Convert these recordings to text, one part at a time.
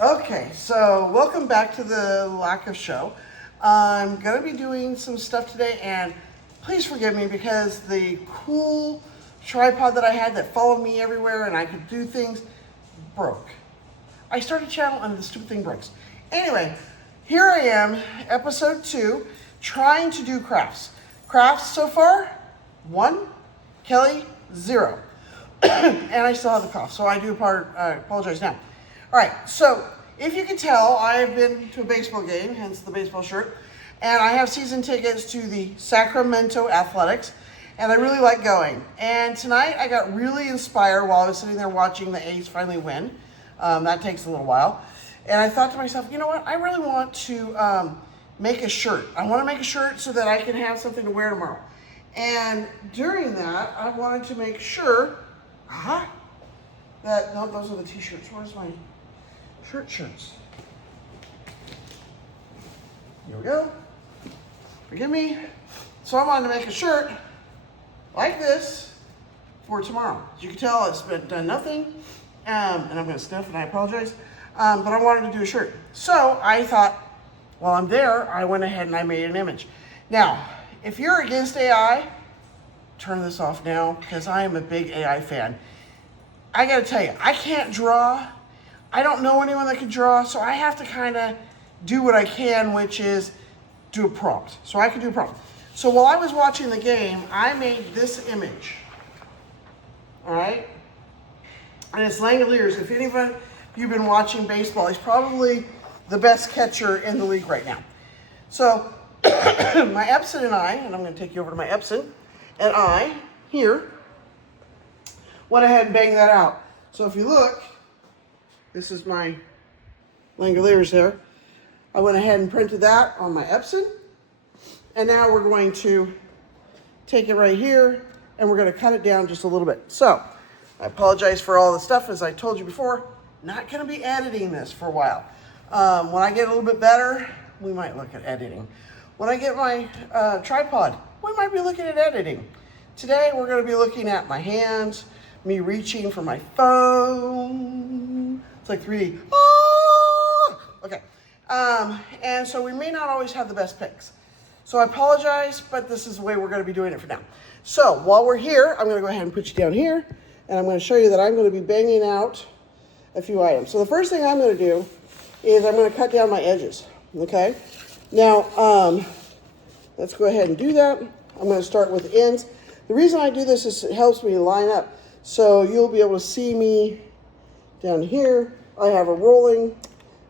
Okay, so welcome back to the lack of show. I'm gonna be doing some stuff today, and please forgive me because the cool tripod that I had that followed me everywhere and I could do things broke. I started a channel and the stupid thing breaks. Anyway, here I am, episode 2, trying to do crafts. Crafts so far, 1, Kelly, 0. And I still have the cough, so I do apologize now. All right, so if you can tell, I have been to a baseball game, hence the baseball shirt, and I have season tickets to the Sacramento Athletics, and I really like going. And tonight I got really inspired while I was sitting there watching the A's finally win. That takes a little while. And I thought to myself, you know what, I really want to make a shirt. I want to make a shirt so that I can have something to wear tomorrow. And during that, I wanted to make sure, that, no, those are the t-shirts. Where's my shirts? Here we go. Forgive me. So I wanted to make a shirt like this for tomorrow. As you can tell, it's been done nothing. And I'm going to sniff, and I apologize. But I wanted to do a shirt. So I thought, while I'm there, I went ahead and I made an image. Now, if you're against AI, turn this off now, because I am a big AI fan. I got to tell you, I can't draw. I don't know anyone that can draw, so I have to kind of do what I can, which is do a prompt. So I can do a prompt. So while I was watching the game, I made this image. All right? And it's Langoliers. If anyone you've been watching baseball, he's probably the best catcher in the league right now. So my Epson and I'm going to take you over to my Epson, and I, here, went ahead and banged that out. So if you look, this is my Langoliers there. I went ahead and printed that on my Epson. And now we're going to take it right here and we're going to cut it down just a little bit. So I apologize for all the stuff. As I told you before, not going to be editing this for a while. When I get a little bit better, we might look at editing. When I get my tripod, we might be looking at editing. Today we're going to be looking at my hands, me reaching for my phone. It's like 3D. Okay. And so we may not always have the best pics. So I apologize, but this is the way we're going to be doing it for now. So while we're here, I'm going to go ahead and put you down here, and I'm going to show you that I'm going to be banging out a few items. So the first thing I'm going to do is I'm going to cut down my edges. Okay. Now, let's go ahead and do that. I'm going to start with ends. The reason I do this is it helps me line up. So you'll be able to see me down here. I have a rolling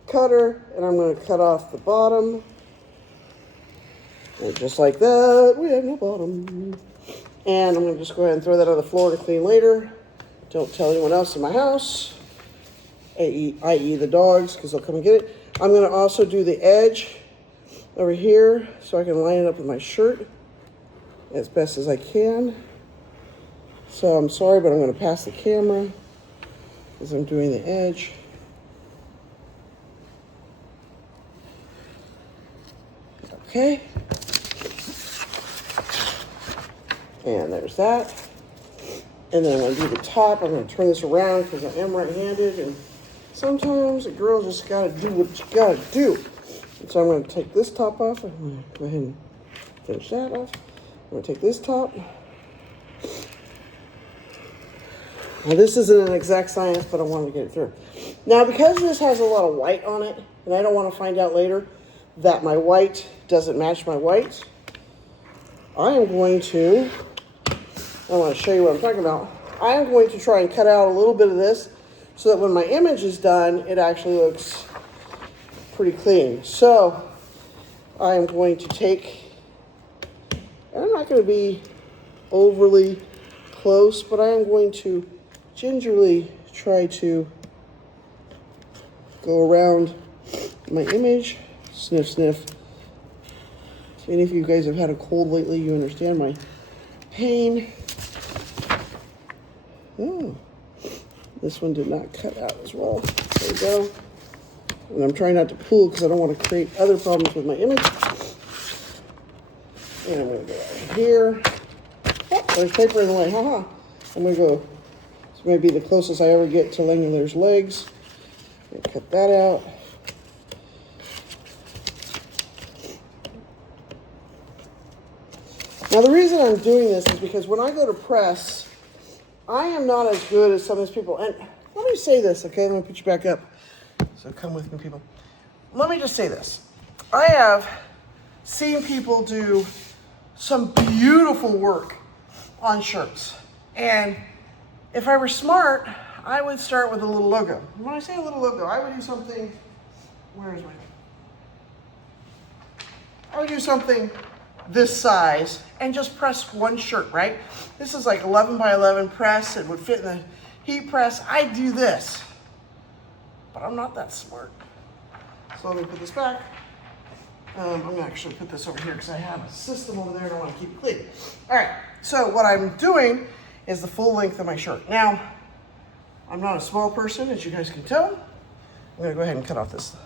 cutter, and I'm going to cut off the bottom. And just like that, we have no bottom. And I'm going to just go ahead and throw that on the floor to clean later. Don't tell anyone else in my house, i.e. the dogs, because they'll come and get it. I'm going to also do the edge over here so I can line it up with my shirt as best as I can. So I'm sorry, but I'm going to pass the camera as I'm doing the edge. Okay. And there's that. And then I'm going to do the top. I'm going to turn this around because I am right-handed, and sometimes a girl just got to do what you got to do. And so I'm going to take this top off. I'm going to go ahead and finish that off. I'm going to take this top. Now, this isn't an exact science, but I wanted to get it through. Now, because this has a lot of white on it, and I don't want to find out later that my white doesn't match my white, I am going to, I want to show you what I'm talking about. I am going to try and cut out a little bit of this so that when my image is done, it actually looks pretty clean. So I am going to take, and I'm not going to be overly close, but I am going to gingerly try to go around my image. Sniff, sniff. If any of you guys have had a cold lately, you understand my pain. Oh, this one did not cut out as well. There we go. And I'm trying not to pull because I don't want to create other problems with my image. And I'm going to go right here. Oh, there's paper in the way. Haha. I'm going to go. This may be the closest I ever get to Langolier's legs. Cut that out. Now the reason I'm doing this is because when I go to press, I am not as good as some of these people. And let me say this, okay? Let me put you back up. So come with me, people. Let me just say this. I have seen people do some beautiful work on shirts. And if I were smart, I would start with a little logo. And when I say a little logo, I would do something, where is my, I would do something this size and just press one shirt, right? This is like 11 by 11 press. It would fit in the heat press. I do this, but I'm not that smart. So let me put this back. I'm gonna actually put this over here because I have a system over there and I want to keep it clean. All right, so what I'm doing is the full length of my shirt. Now, I'm not a small person, as you guys can tell. I'm gonna go ahead and cut off this.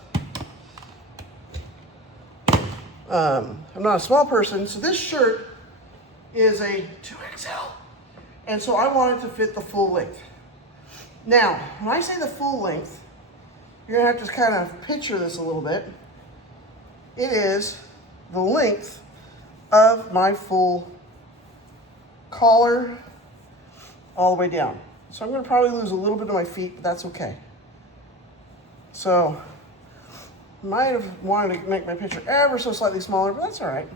I'm not a small person, so this shirt is a 2XL. And so I want it to fit the full length. Now, when I say the full length, you're gonna have to kind of picture this a little bit. It is the length of my full collar all the way down. So I'm gonna probably lose a little bit of my feet, but that's okay. So, might have wanted to make my picture ever so slightly smaller, but that's all right.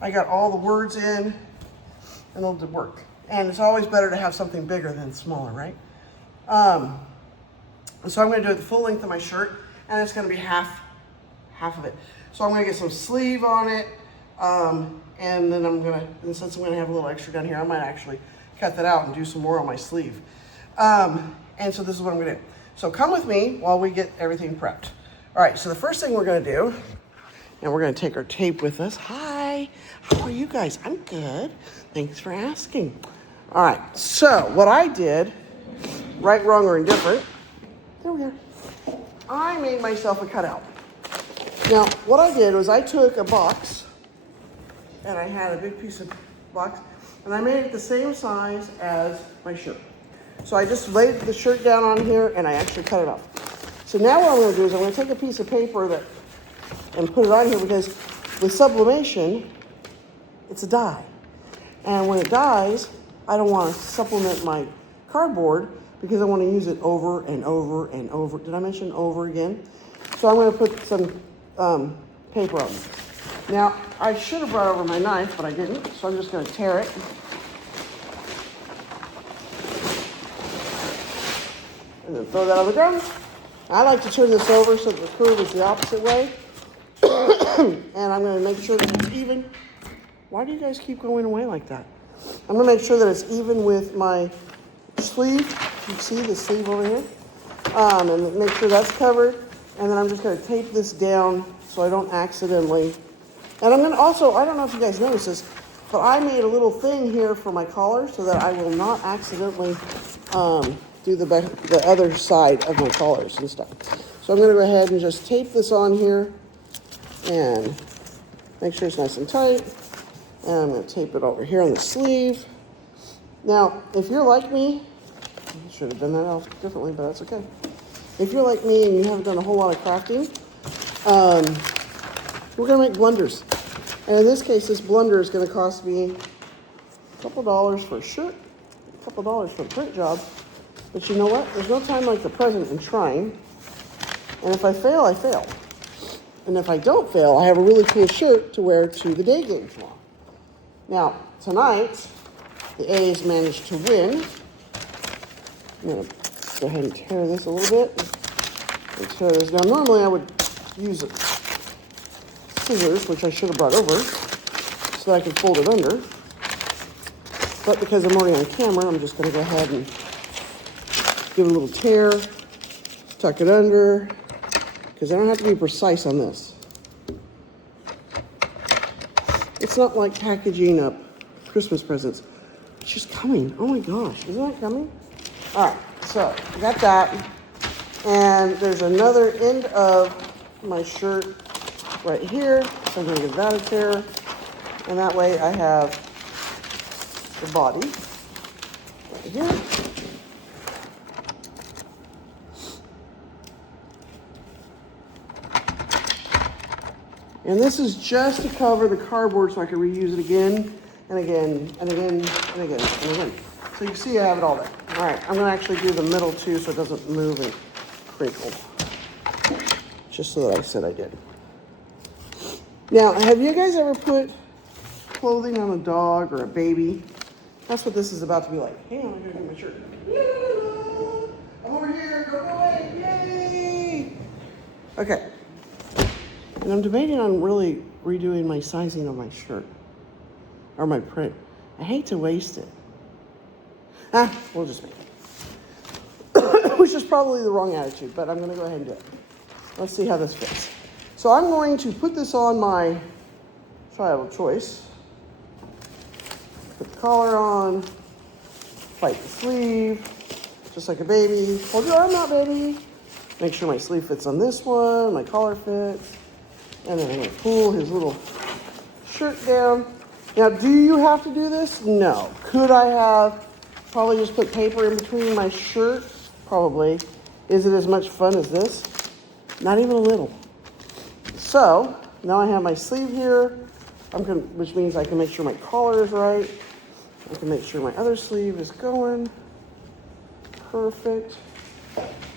I got all the words in, and it'll work. And it's always better to have something bigger than smaller, right? So I'm gonna do it the full length of my shirt, and it's gonna be half of it. So I'm gonna get some sleeve on it, and then and since I'm gonna have a little extra down here, I might actually cut that out and do some more on my sleeve. And so this is what I'm gonna do. So come with me while we get everything prepped. All right, so the first thing we're gonna do, and we're gonna take our tape with us. Hi, how are you guys? I'm good, thanks for asking. All right, so what I did, right, wrong, or indifferent, there we are. I made myself a cutout. Now, what I did was I took a box, and I had a big piece of box, and I made it the same size as my shirt. So I just laid the shirt down on here, and I actually cut it off. So now what I'm gonna do is I'm gonna take a piece of paper and put it on here, because with sublimation, it's a dye. And when it dyes, I don't wanna supplement my cardboard because I wanna use it over and over and over. Did I mention over again? So I'm gonna put some paper on it. Now, I should have brought over my knife, but I didn't, so I'm just gonna tear it. And then throw that on the ground. I like to turn this over so that the curve is the opposite way. And I'm gonna make sure that it's even. Why do you guys keep going away like that? I'm gonna make sure that it's even with my sleeve. You see the sleeve over here? And make sure that's covered. And then I'm just gonna tape this down so I don't accidentally. And I'm gonna also, I don't know if you guys noticed this, but I made a little thing here for my collar so that I will not accidentally do the other side of my collars and stuff. So I'm gonna go ahead and just tape this on here and make sure it's nice and tight. And I'm gonna tape it over here on the sleeve. Now, if you're like me, I should have done that out differently, but that's okay. If you're like me and you haven't done a whole lot of crafting, we're gonna make blenders. And in this case, this blender is gonna cost me a couple dollars for a shirt, a couple dollars for a print job. But you know what? There's no time like the present in trying. And if I fail, I fail. And if I don't fail, I have a really cool shirt to wear to the day game tomorrow. Now, tonight, the A's managed to win. I'm gonna go ahead and tear this a little bit. And tear this down. Normally I would use scissors, which I should have brought over, so that I could fold it under. But because I'm already on camera, I'm just gonna go ahead and give it a little tear, tuck it under, because I don't have to be precise on this. It's not like packaging up Christmas presents. It's just coming. Oh my gosh, isn't that coming? All right, so I got that. And there's another end of my shirt right here. So I'm gonna give that a tear. And that way I have the body right here. And this is just to cover the cardboard so I can reuse it again and again and again and again and again. So you can see I have it all there. All right, I'm gonna actually do the middle too so it doesn't move and crinkle. Just so that I said I did. Now, have you guys ever put clothing on a dog or a baby? That's what this is about to be like. Hang on, I'm gonna get my shirt. I'm over here, go away, yay! Okay. And I'm debating on really redoing my sizing on my shirt or my print. I hate to waste it. We'll just make it. Which is probably the wrong attitude, but I'm gonna go ahead and do it. Let's see how this fits. So I'm going to put this on my child of choice. Put the collar on, fight the sleeve, just like a baby. Hold your arm out, baby. Make sure my sleeve fits on this one, my collar fits. And then I'm gonna pull his little shirt down. Now, do you have to do this? No. Could I have probably just put paper in between my shirt? Probably. Is it as much fun as this? Not even a little. So, now I have my sleeve here, which means I can make sure my collar is right. I can make sure my other sleeve is going. Perfect.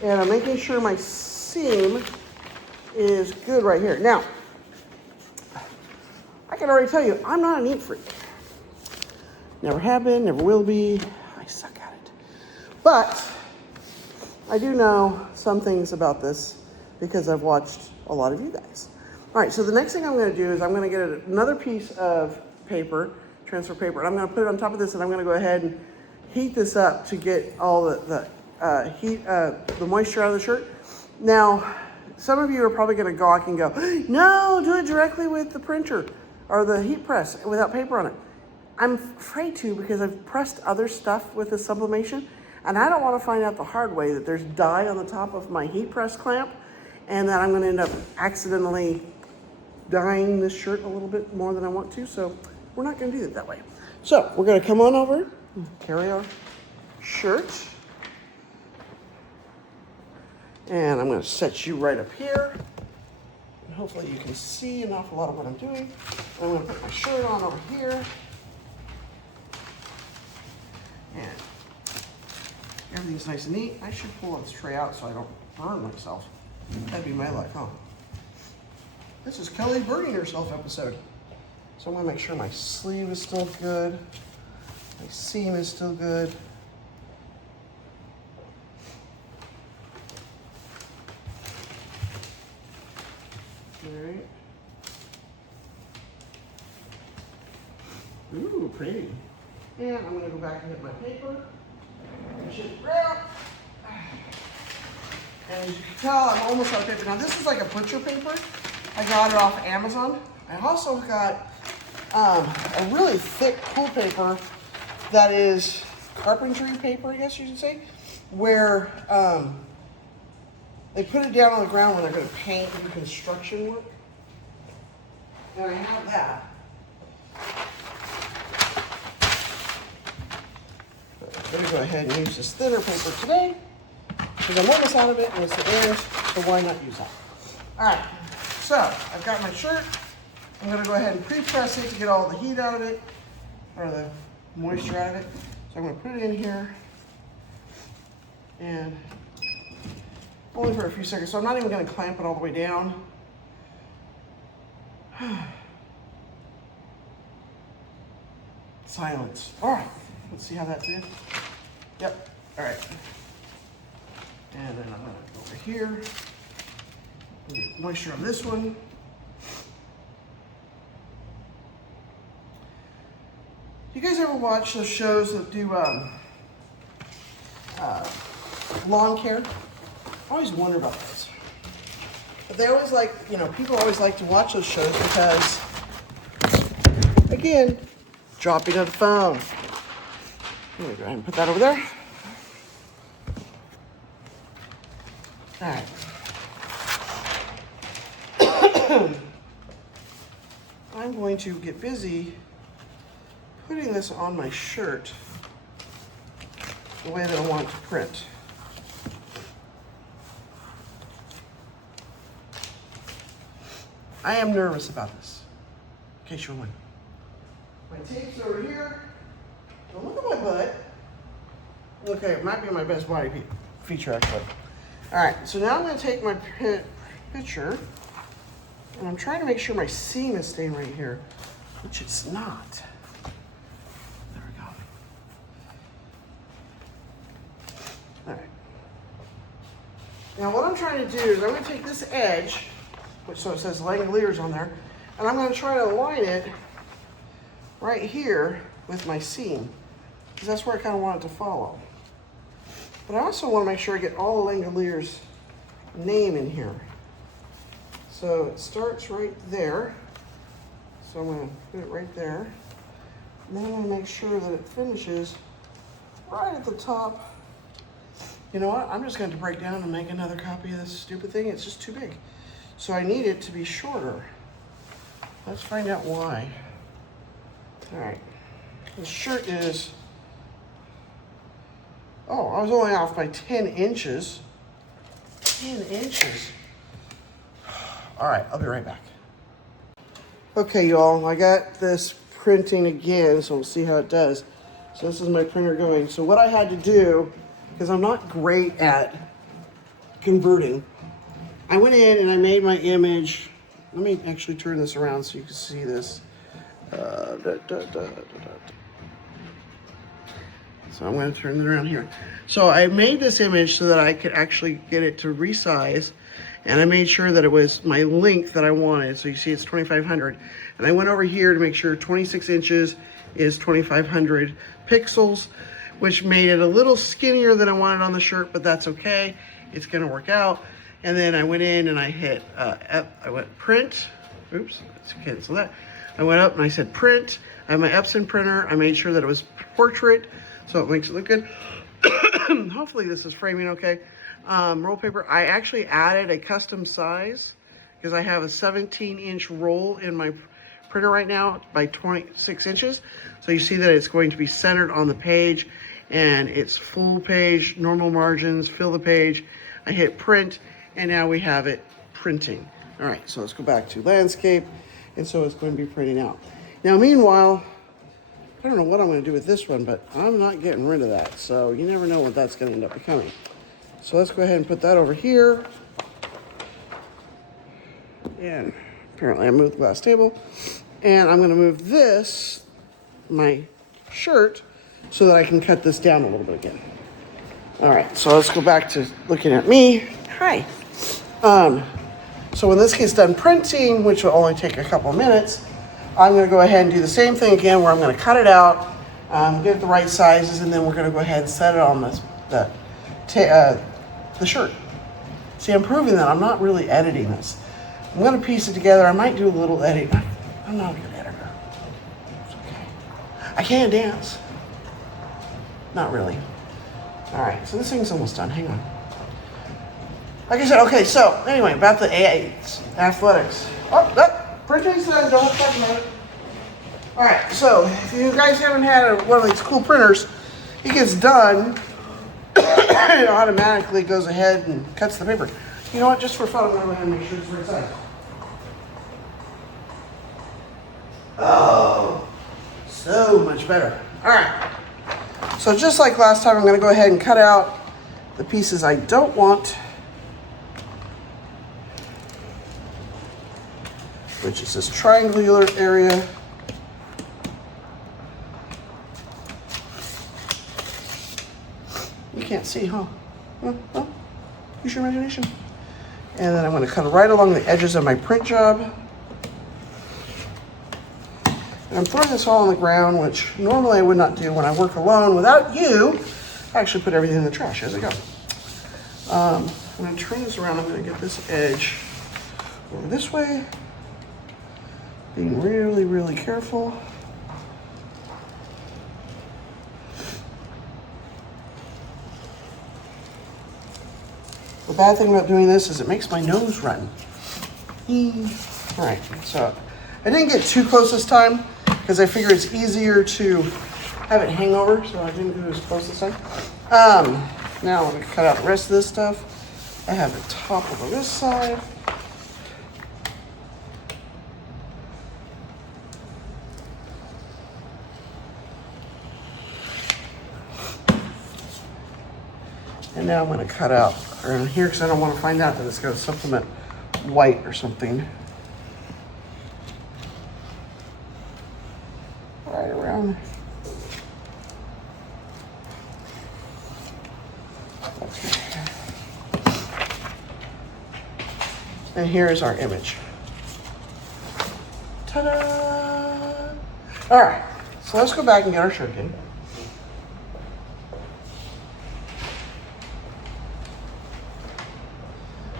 And I'm making sure my seam is good right here. Now, I can already tell you, I'm not a neat freak. Never have been, never will be. I suck at it. But I do know some things about this because I've watched a lot of you guys. All right, so the next thing I'm gonna do is I'm gonna get another piece of paper, transfer paper, and I'm gonna put it on top of this, and I'm gonna go ahead and heat this up to get all the moisture out of the shirt. Now, some of you are probably gonna gawk and go, no, do it directly with the printer or the heat press without paper on it. I'm afraid to because I've pressed other stuff with the sublimation, and I don't wanna find out the hard way that there's dye on the top of my heat press clamp, and that I'm gonna end up accidentally dyeing this shirt a little bit more than I want to, so we're not gonna do it that way. So we're gonna come on over, carry our shirt, and I'm gonna set you right up here. And hopefully you can see an awful lot of what I'm doing. I'm gonna put my shirt on over here. And everything's nice and neat. I should pull this tray out so I don't burn myself. That'd be my life, huh? This is Kelly burning herself episode. So I'm gonna make sure my sleeve is still good. My seam is still good. All right. Ooh, pretty. And I'm gonna go back and hit my paper. Push it around. And as you can tell, I'm almost out of paper. Now this is like a butcher paper. I got it off Amazon. I also got a really thick pool paper that is carpentry paper, I guess you should say, where they put it down on the ground when they're going to paint and do construction work. And I have that. I'm going to go ahead and use this thinner paper today because I'm almost out of it and it's the end, so why not use that? All right, so I've got my shirt. I'm going to go ahead and pre-press it to get all the heat out of it, or the moisture out of it. So I'm going to put it in here, and only for a few seconds. So I'm not even going to clamp it all the way down. Silence. All right, let's see how that did. Yep, all right. And then I'm going to go over here, get moisture on this one. You guys ever watch those shows that do lawn care? I always wonder about those. But they always like, you know, people always like to watch those shows because, again, dropping of the phone. I'm gonna go ahead and put that over there. All right. I'm going to get busy putting this on my shirt the way that I want it to print. I am nervous about this, in case you're wondering. My tape's over here. Don't look at my butt. Okay, it might be my best body feature, actually. All right, so now I'm gonna take my picture, and I'm trying to make sure my seam is staying right here, which it's not. There we go. All right. Now what I'm trying to do is I'm gonna take this edge, which so it says Langoliers on there, and I'm gonna try to align it right here with my seam, because that's where I kind of want it to follow. But I also want to make sure I get all the Langoliers' name in here. So it starts right there. So I'm going to put it right there. And then I'm going to make sure that it finishes right at the top. You know what? I'm just going to break down and make another copy of this stupid thing. It's just too big. So I need it to be shorter. Let's find out why. All right. The shirt is... Oh, I was only off by 10 inches. 10 inches. All right, I'll be right back. Okay, y'all, I got this printing again, so we'll see how it does. So this is my printer going. So what I had to do, because I'm not great at converting, I went in and I made my image. Let me actually turn this around so you can see this. So I'm going to turn it around here. So I made this image so that I could actually get it to resize, and I made sure that it was my length that I wanted. So you see it's 2500, and I went over here to make sure 26 inches is 2500 pixels, which made it a little skinnier than I wanted on the shirt, but that's okay. It's going to work out. And then I went in and I hit, I went print. Oops, let's cancel that. I went up and I said print. I have my Epson printer. I made sure that it was portrait, so it makes it look good. Hopefully this is framing okay. Roll paper, I actually added a custom size because I have a 17-inch roll in my printer right now by 26 inches. So you see that it's going to be centered on the page, and it's full page, normal margins, fill the page. I hit print, and now we have it printing. All right, so let's go back to landscape, and so it's going to be printing out. Now, meanwhile, I don't know what I'm going to do with this one, but I'm not getting rid of that. So you never know what that's going to end up becoming. So let's go ahead and put that over here. And apparently I moved the glass table. And I'm going to move this, my shirt, so that I can cut this down a little bit again. All right, so let's go back to looking at me. Hi. So when this gets done printing, which will only take a couple of minutes, I'm going to go ahead and do the same thing again, where I'm going to cut it out, get it the right sizes, and then we're going to go ahead and set it on the shirt. See, I'm proving that I'm not really editing this. I'm going to piece it together. I might do a little edit. I'm not a good editor. It's okay. I can dance. Not really. All right, so this thing's almost done. Hang on. Like I said, okay, so anyway, about the athletics. Oh, that printing's done. Don't talk about it. All right, so if you guys haven't had one of these cool printers, it gets done, it automatically goes ahead and cuts the paper. You know what? Just for fun, I'm going to make sure it's right side. Oh, so much better. All right. So just like last time, I'm going to go ahead and cut out the pieces I don't want, which is this triangular area. You can't see, huh? Well, use your imagination. And then I'm going to cut right along the edges of my print job. And I'm throwing this all on the ground, which normally I would not do when I work alone without you. I actually put everything in the trash as I go. I'm going to turn this around. I'm going to get this edge over this way. Being really, really careful. The bad thing about doing this is it makes my nose run. All right, so I didn't get too close this time because I figure it's easier to have it hang over, so I didn't go as close this time. Now I'm going to cut out the rest of this stuff. I have the top over this side. And now I'm going to cut out around here because I don't want to find out that it's going to supplement white or something. Right around. Okay. And here's our image. Ta-da! All right, so let's go back and get our shirt in.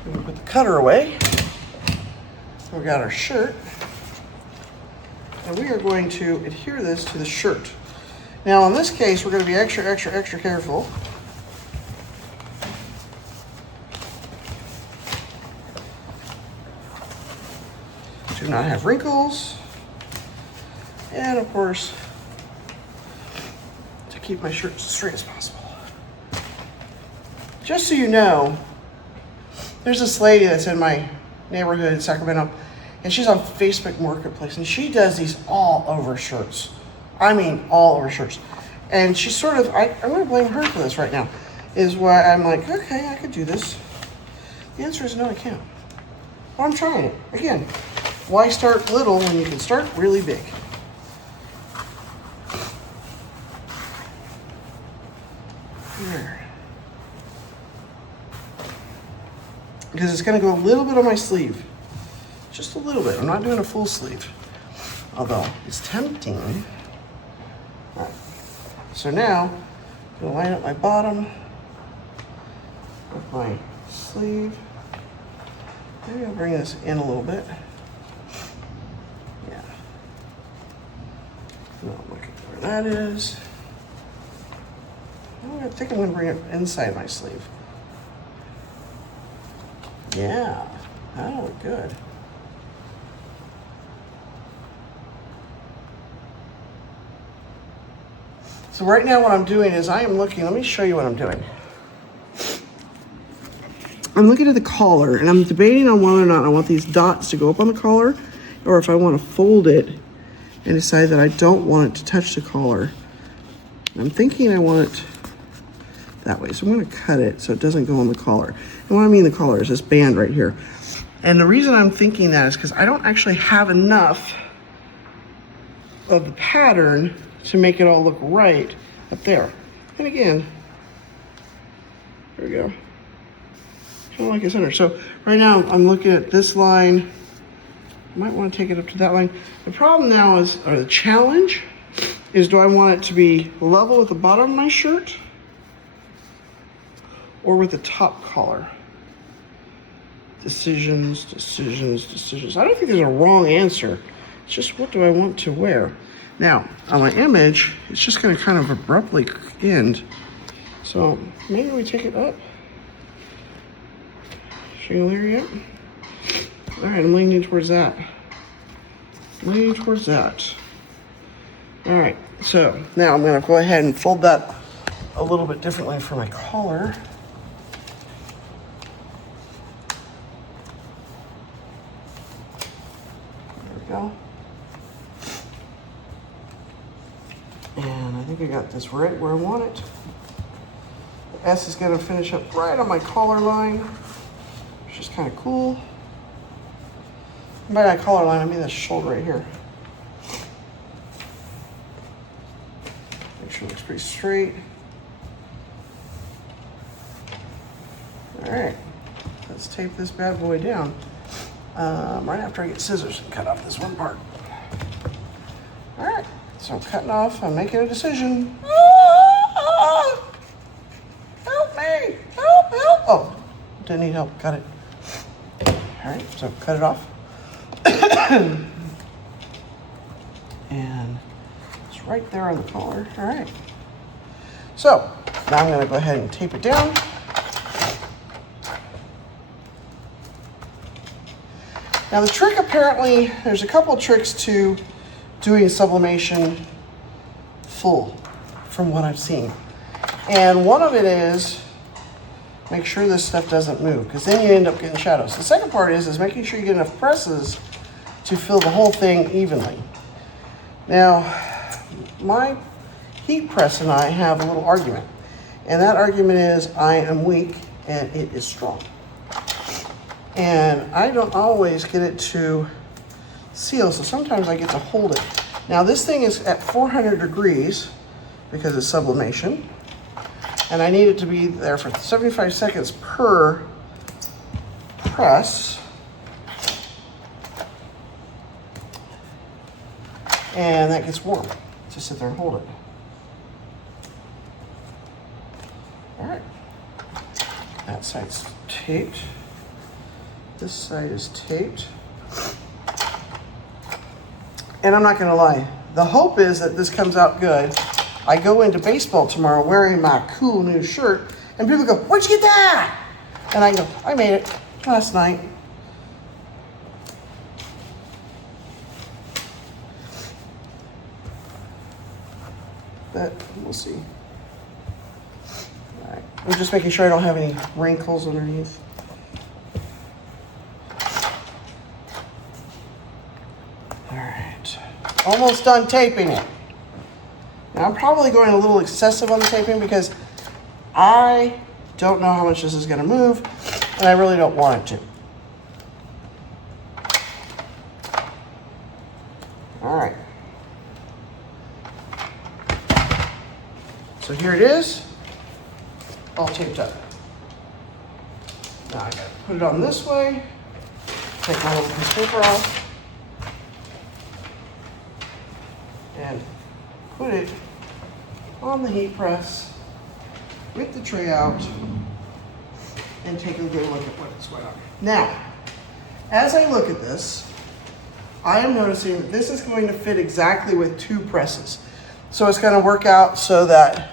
We can put the cutter away. We got our shirt. And we are going to adhere this to the shirt. Now in this case, we're going to be extra, extra, extra careful. Do not have wrinkles. And of course, to keep my shirt as straight as possible. Just so you know, there's this lady that's in my neighborhood in Sacramento, and she's on Facebook Marketplace, and she does these all over shirts. I mean, all over shirts. And she's sort of, I'm gonna blame her for this right now, is why I'm like, okay, I could do this. The answer is no, I can't. But I'm trying it. Again, why start little when you can start really big? There. Because it's gonna go a little bit on my sleeve. Just a little bit. I'm not doing a full sleeve. Although it's tempting. All right. So now I'm gonna line up my bottom with my sleeve. Maybe I'll bring this in a little bit. Yeah. Now look at where that is. I think I'm gonna bring it inside my sleeve. Yeah, that'll look good. So right now what I'm doing is I am looking, let me show you what I'm doing. I'm looking at the collar and I'm debating on whether or not I want these dots to go up on the collar or if I want to fold it and decide that I don't want it to touch the collar. I'm thinking I want it that way. So I'm going to cut it so it doesn't go on the collar. And what I mean the collar is this band right here. And the reason I'm thinking that is because I don't actually have enough of the pattern to make it all look right up there. And again, there we go. Kind of like it's under. So right now I'm looking at this line. I might want to take it up to that line. The problem now is, or the challenge is, do I want it to be level with the bottom of my shirt or with the top collar? Decisions, decisions, decisions. I don't think there's a wrong answer. It's just, what do I want to wear? Now, on my image, it's just going to kind of abruptly end. So maybe we take it up. Chandelier yet? All right, I'm leaning towards that. Leaning towards that. All right, so now I'm going to go ahead and fold that a little bit differently for my collar. There we go. And I think I got this right where I want it. The S is going to finish up right on my collar line, which is kind of cool. And by that collar line, I mean this shoulder right here. Make sure it looks pretty straight. All right, let's tape this bad boy down. Right after I get scissors and cut off this one part. All right, so I'm cutting off, I'm making a decision. Ah! Help me, help, help. Oh, didn't need help, got it. All right, so cut it off. And it's right there on the collar. All right. So now I'm gonna go ahead and tape it down. Now the trick, apparently, there's a couple of tricks to doing sublimation full from what I've seen. And one of it is make sure this stuff doesn't move, because then you end up getting shadows. The second part is making sure you get enough presses to fill the whole thing evenly. Now, my heat press and I have a little argument. And that argument is I am weak and it is strong. And I don't always get it to seal, so sometimes I get to hold it. Now this thing is at 400 degrees because it's sublimation. And I need it to be there for 75 seconds per press. And that gets warm. Just sit there and hold it. All right. That side's taped. This side is taped. And I'm not gonna lie, the hope is that this comes out good. I go into baseball tomorrow wearing my cool new shirt, and people go, "Where'd you get that?" And I go, "I made it last night." But we'll see. All right. I'm just making sure I don't have any wrinkles underneath. All right. Almost done taping it. Now I'm probably going a little excessive on the taping because I don't know how much this is going to move, and I really don't want it to. All right. So here it is, all taped up. Now I gotta put it on this way, take my little piece of paper off, and put it on the heat press with the tray out and take a good look at what's going on. Now, as I look at this, I am noticing that this is going to fit exactly with 2 presses. So it's gonna work out so that,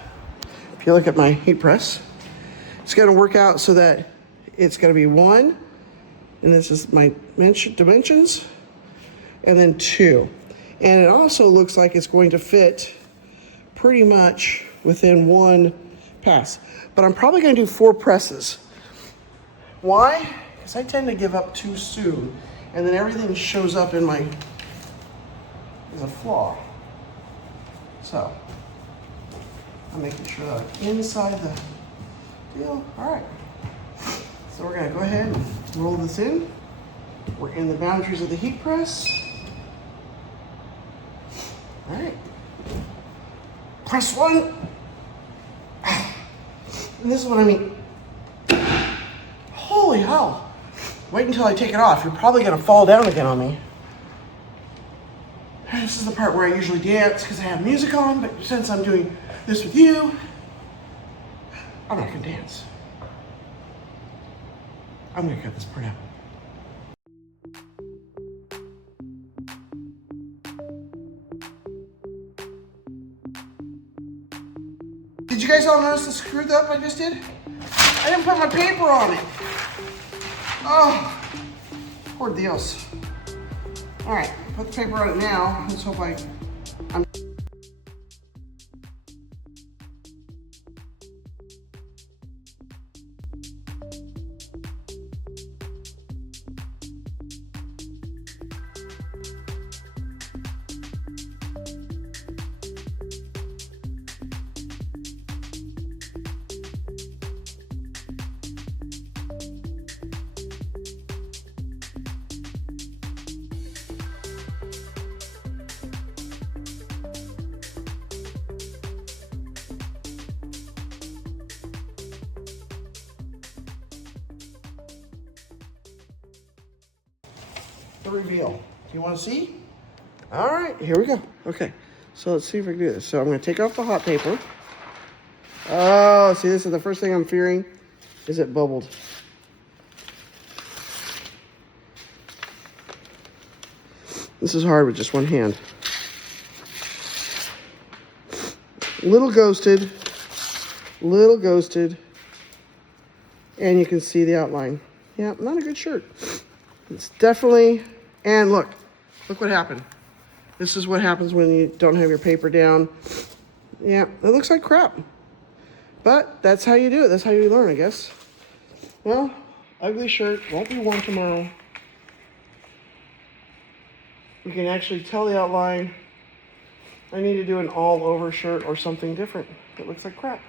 if you look at my heat press, it's gonna work out so that it's gonna be 1, and this is my dimensions, and then 2. And it also looks like it's going to fit pretty much within 1 pass. But I'm probably gonna do 4 presses. Why? Because I tend to give up too soon, and then everything shows up in my, as a flaw. So, I'm making sure that I'm inside the deal. All right. So we're gonna go ahead and roll this in. We're in the boundaries of the heat press. All right. Press 1. And this is what I mean. Holy hell. Wait until I take it off. You're probably gonna fall down again on me. This is the part where I usually dance because I have music on, but since I'm doing this with you, I'm not gonna dance. I'm gonna cut this part out. Did you guys all notice the screwed up I just did? I didn't put my paper on it. Oh, por Dios. All right, put the paper on it now. Let's hope I'm the reveal. Do you want to see? All right, here we go. Okay, so let's see if I can do this. So I'm going to take off the hot paper. Oh, see, this is the first thing I'm fearing, is it bubbled. This is hard with just one hand. Little ghosted, and you can see the outline. Yeah, not a good shirt. It's definitely, and look what happened. This is what happens when you don't have your paper down. Yeah, it looks like crap. But that's how you do it. That's how you learn, I guess. Well, ugly shirt, won't be worn tomorrow. You can actually tell the outline. I need to do an all over shirt or something different. It looks like crap.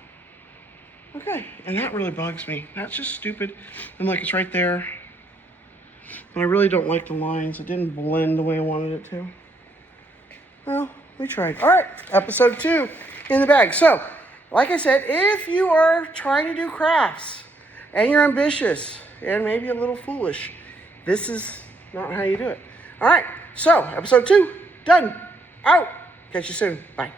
Okay, and that really bugs me. That's just stupid. And look, it's right there. But I really don't like the lines. It didn't blend the way I wanted it to. Well, we tried. All right, episode 2 in the bag. So, like I said, if you are trying to do crafts and you're ambitious and maybe a little foolish, this is not how you do it. All right, so episode 2, done, out. Catch you soon. Bye.